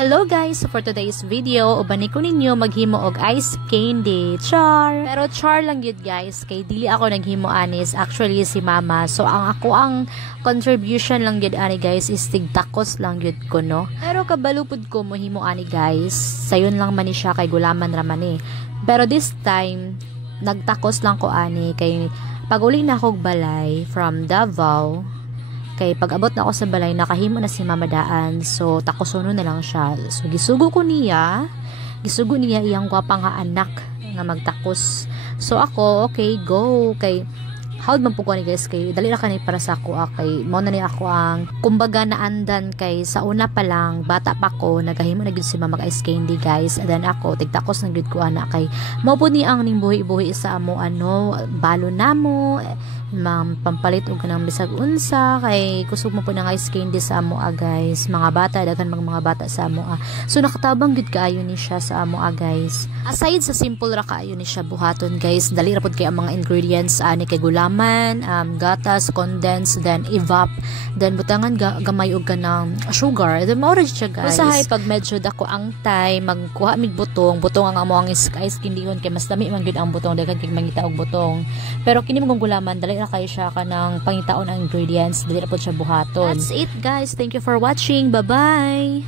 Hello guys! So for today's video, ubani ko ninyo maghimo og ice candy. Char! Pero char lang yun guys, kay dili ako naghimo anis. Actually si mama. So ang contribution lang yun ani guys is tigtakos lang yun ko no. Pero kabalupod ko mo himo ani guys. Sayon lang man ni siya kay gulaman raman eh. Pero this time, nagtakos lang ko ani kay pag-uli na akong balay from Davao. Kay pag-abot na ako sa balay, nakahimo na si Mama Daan. So, takosono na lang siya. So, gisugo niya iyang gwapang nga anak nga magtakos. So, ako, okay, go. Kay, howd man po ko ni guys, kay, dali na kanay para sa ako, kay, mo na ni ako ang, kumbaga naandan kay, sa una pa lang, bata pa ko, nagahimo na gud si Mama ice candy guys. And then ako, tigtakos na gud ko anak kay, mo po ni ang ning buhi-buhi sa amo, balo na mo, pampalit og kanang bisag unsa kay kusog mo po ng ice candy sa amo guys, mga bata daghan mga bata sa amo so nakatabang gud kaayo ni siya sa amo guys. Aside sa simple ra kaayo ni siya buhaton guys, dali ra pud kay ang mga ingredients ani kay gulaman, gatas, condensed, then evap, then butangan gamay og kanang sugar, then mao ra siya guys. Usahay pag medyo dako ang time magkuha mig butong ang amo ang ice candy hon kay mas dami man gud ang butong daghan kay mangita og butong, pero kini mong gulaman dali ra kay siya kanang pangitaon ang ingredients, dili ra pud siya buhaton. That's it guys, thank you for watching, bye bye.